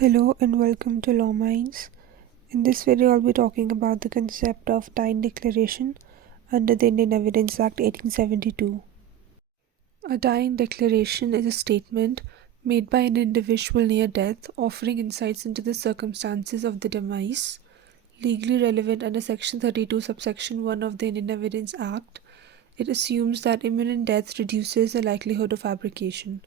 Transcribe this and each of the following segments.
Hello and welcome to Law Minds. In this video, I'll be talking about the concept of dying declaration under the Indian Evidence Act 1872. A dying declaration is a statement made by an individual near death offering insights into the circumstances of the demise, legally relevant under Section 32, subsection 1 of the Indian Evidence Act. It assumes that imminent death reduces the likelihood of fabrication.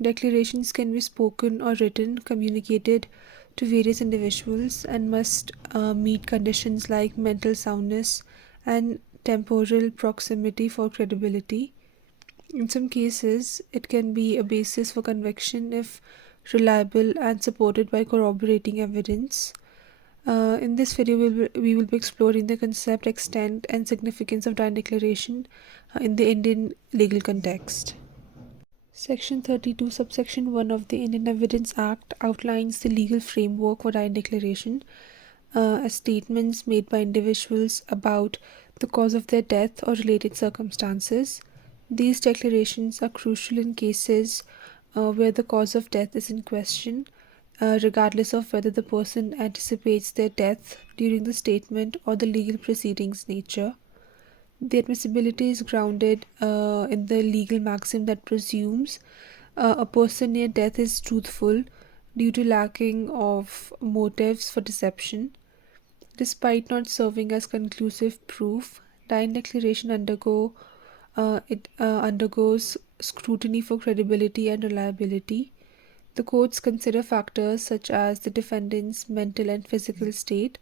Declarations can be spoken or written, communicated to various individuals, and must meet conditions like mental soundness and temporal proximity for credibility. In some cases, it can be a basis for conviction if reliable and supported by corroborating evidence. In this video, we will be exploring the concept, extent, and significance of dying declaration in the Indian legal context. Section 32, subsection 1 of the Indian Evidence Act outlines the legal framework for dying declaration as statements made by individuals about the cause of their death or related circumstances. These declarations are crucial in cases where the cause of death is in question, regardless of whether the person anticipates their death during the statement or the legal proceedings' nature. The admissibility is grounded in the legal maxim that presumes a person near death is truthful due to lacking of motives for deception. Despite not serving as conclusive proof, dying declaration undergoes scrutiny for credibility and reliability. The courts consider factors such as the defendant's mental and physical state,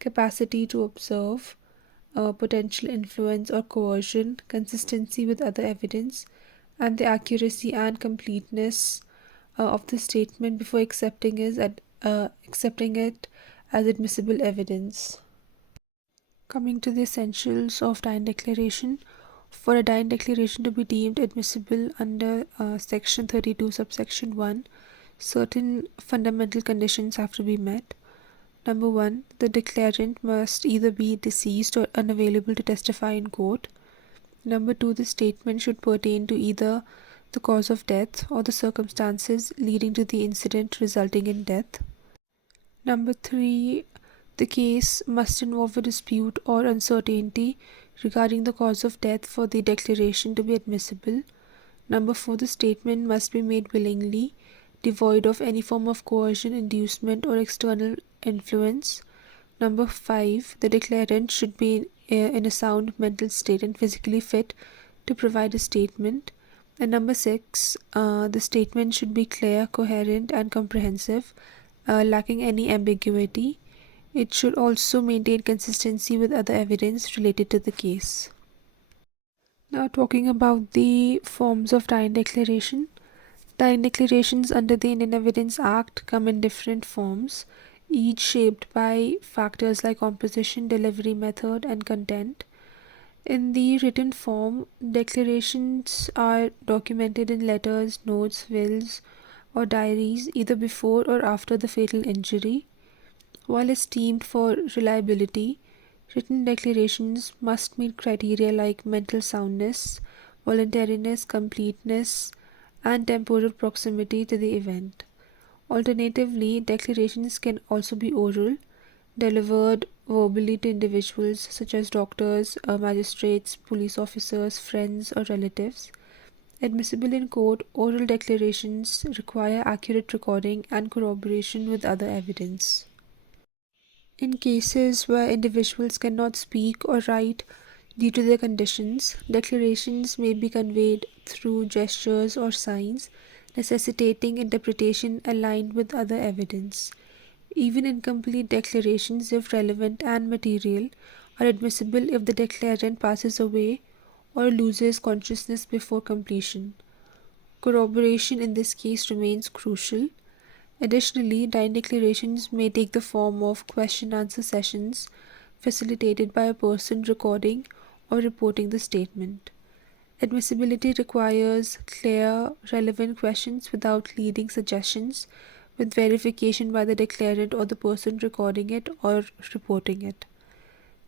capacity to observe, potential influence or coercion, consistency with other evidence, and the accuracy and completeness of the statement before accepting it as admissible evidence. Coming to the essentials of dying declaration. For a dying declaration to be deemed admissible under Section 32, subsection 1, certain fundamental conditions have to be met. Number 1, the declarant must either be deceased or unavailable to testify in court. Number 2, the statement should pertain to either the cause of death or the circumstances leading to the incident resulting in death. Number 3, the case must involve a dispute or uncertainty regarding the cause of death for the declaration to be admissible. Number 4, the statement must be made willingly, devoid of any form of coercion, inducement, or external influence. Number 5, the declarant should be in a sound mental state and physically fit to provide a statement. And number 6, the statement should be clear, coherent, and comprehensive, lacking any ambiguity. It should also maintain consistency with other evidence related to the case. Now, talking about the forms of dying declaration. Dying declarations under the Indian Evidence Act come in different forms, each shaped by factors like composition, delivery method, and content. In the written form, declarations are documented in letters, notes, wills, or diaries either before or after the fatal injury. While esteemed for reliability, written declarations must meet criteria like mental soundness, voluntariness, completeness, and temporal proximity to the event. Alternatively, declarations can also be oral, delivered verbally to individuals such as doctors, magistrates, police officers, friends, or relatives. Admissible in court, oral declarations require accurate recording and corroboration with other evidence. In cases where individuals cannot speak or write due to their conditions, declarations may be conveyed through gestures or signs, necessitating interpretation aligned with other evidence. Even incomplete declarations, if relevant and material, are admissible if the declarant passes away or loses consciousness before completion. Corroboration in this case remains crucial. Additionally, dying declarations may take the form of question-answer sessions facilitated by a person recording or reporting the statement. Admissibility requires clear, relevant questions without leading suggestions, with verification by the declarant or the person recording it or reporting it.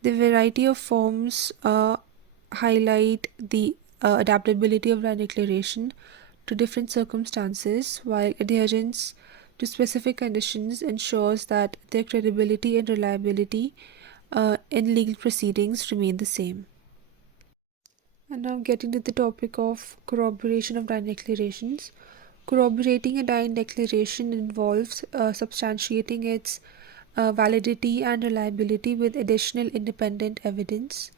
The variety of forms highlight the adaptability of dying declaration to different circumstances, while adherence to specific conditions ensures that their credibility and reliability in legal proceedings remain the same. And now getting to the topic of corroboration of dying declarations. Corroborating a dying declaration involves substantiating its validity and reliability with additional independent evidence.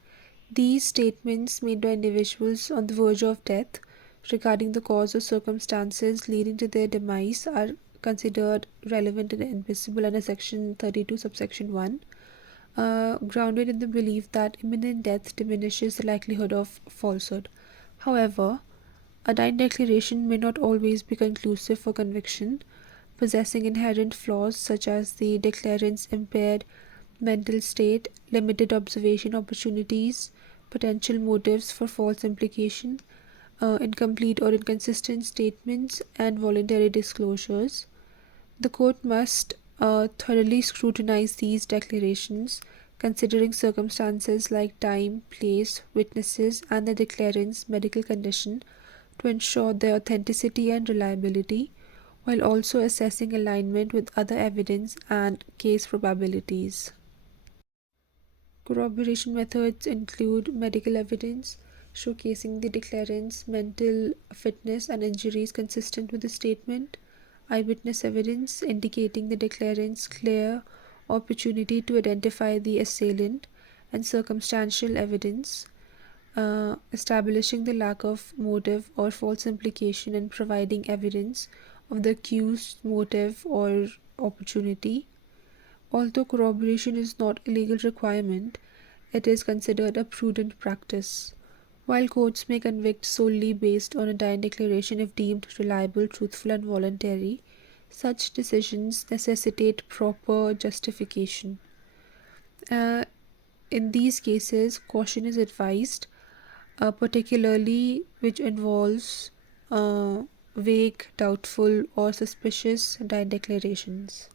These statements made by individuals on the verge of death regarding the cause or circumstances leading to their demise are considered relevant and admissible under Section 32, subsection 1, grounded in the belief that imminent death diminishes the likelihood of falsehood. However, a dying declaration may not always be conclusive for conviction, possessing inherent flaws such as the declarant's impaired mental state, limited observation opportunities, potential motives for false implication, incomplete or inconsistent statements, and voluntary disclosures. The court must thoroughly scrutinize these declarations, considering circumstances like time, place, witnesses, and the declarant's medical condition to ensure their authenticity and reliability, while also assessing alignment with other evidence and case probabilities. Corroboration methods include medical evidence, showcasing the declarant's mental fitness and injuries consistent with the statement, eyewitness evidence indicating the declarant's clear opportunity to identify the assailant, and circumstantial evidence establishing the lack of motive or false implication and providing evidence of the accused's motive or opportunity. Although corroboration is not a legal requirement, it is considered a prudent practice. While courts may convict solely based on a dying declaration if deemed reliable, truthful, and voluntary, such decisions necessitate proper justification. Uh, in these cases, caution is advised, particularly which involves vague, doubtful, or suspicious dying declarations.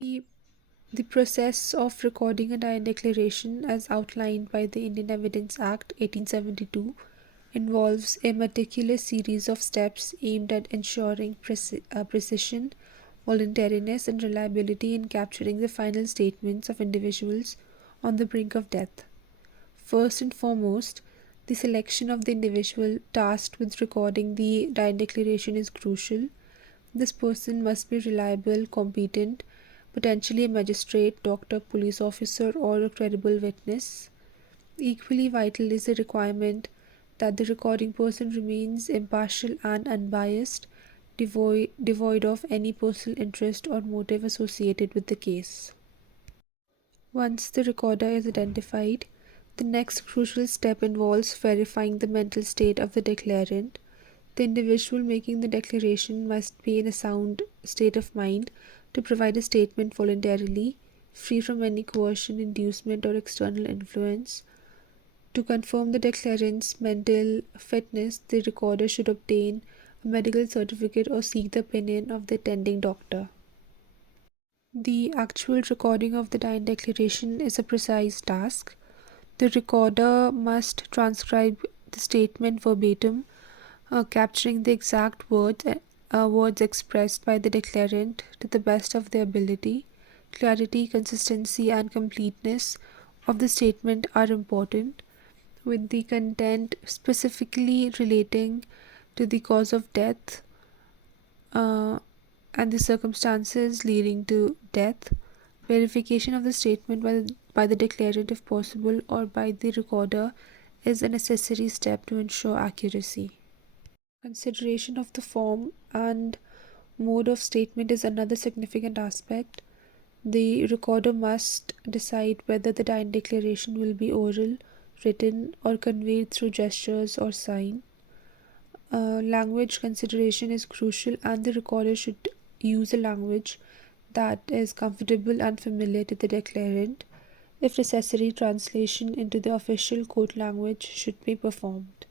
The The process of recording a dying declaration, as outlined by the Indian Evidence Act 1872, involves a meticulous series of steps aimed at ensuring precision, voluntariness, and reliability in capturing the final statements of individuals on the brink of death. First and foremost, the selection of the individual tasked with recording the dying declaration is crucial. This person must be reliable, competent, potentially a magistrate, doctor, police officer, or a credible witness. Equally vital is the requirement that the recording person remains impartial and unbiased, devoid of any personal interest or motive associated with the case. Once the recorder is identified, the next crucial step involves verifying the mental state of the declarant. The individual making the declaration must be in a sound state of mind to provide a statement voluntarily, free from any coercion, inducement, or external influence. To confirm the declarant's mental fitness, the recorder should obtain a medical certificate or seek the opinion of the attending doctor. The actual recording of the dying declaration is a precise task. The recorder must transcribe the statement verbatim, capturing the exact words expressed by the declarant to the best of their ability. Clarity, consistency, and completeness of the statement are important, with the content specifically relating to the cause of death uh, and the circumstances leading to death. Verification of the statement by the declarant, if possible, or by the recorder is a necessary step to ensure accuracy. Consideration of the form and mode of statement is another significant aspect. The recorder must decide whether the dying declaration will be oral, written, or conveyed through gestures or sign. Language consideration is crucial, and the recorder should use a language that is comfortable and familiar to the declarant. If necessary, translation into the official court language should be performed.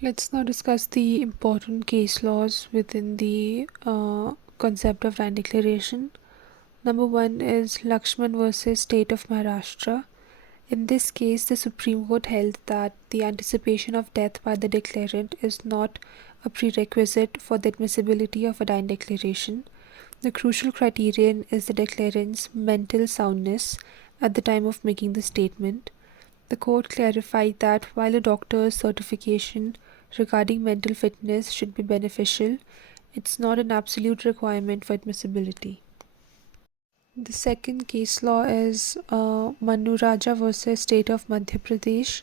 Let's now discuss the important case laws within the concept of land declaration. Number one is Lakshman versus State of Maharashtra. In this case, the Supreme Court held that the anticipation of death by the declarant is not a prerequisite for the admissibility of a dying declaration. The crucial criterion is the declarant's mental soundness at the time of making the statement. The court clarified that while a doctor's certification regarding mental fitness should be beneficial, it's not an absolute requirement for admissibility. The second case law is Manu Raja versus State of Madhya Pradesh.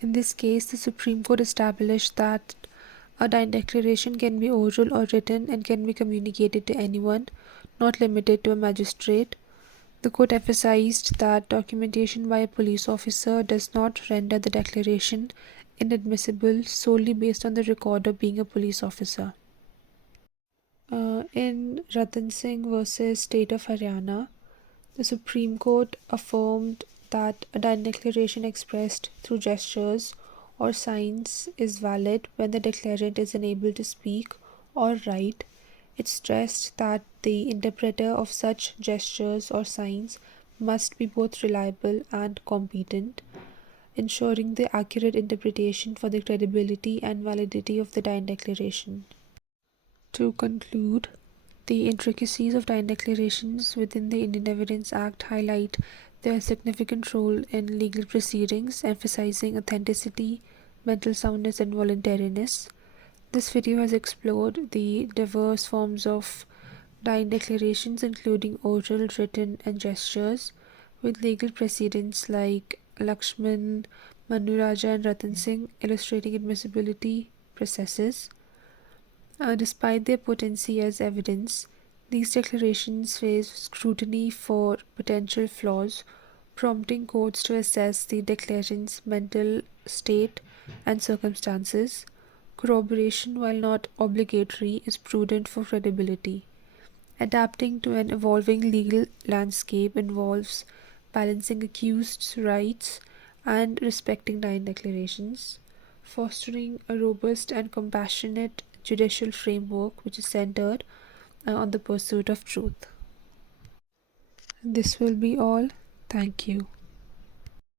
In this case, the Supreme Court established that a dying declaration can be oral or written and can be communicated to anyone, not limited to a magistrate. The court emphasized that documentation by a police officer does not render the declaration inadmissible solely based on the recorder being a police officer. In Ratan Singh versus State of Haryana, the Supreme Court affirmed that a dying declaration expressed through gestures or signs is valid when the declarant is unable to speak or write. It stressed that the interpreter of such gestures or signs must be both reliable and competent, ensuring the accurate interpretation for the credibility and validity of the dying declaration. To conclude, the intricacies of dying declarations within the Indian Evidence Act highlight their significant role in legal proceedings, emphasizing authenticity, mental soundness, and voluntariness. This video has explored the diverse forms of dying declarations, including oral, written, and gestures, with legal precedents like Lakshman, Manu Raja, and Ratan Singh illustrating admissibility processes. Despite their potency as evidence, these declarations face scrutiny for potential flaws, prompting courts to assess the declarant's mental state and circumstances. Corroboration, while not obligatory, is prudent for credibility. Adapting to an evolving legal landscape involves balancing accuseds' rights and respecting dying declarations, fostering a robust and compassionate judicial framework which is centered on the pursuit of truth. This will be all. Thank you.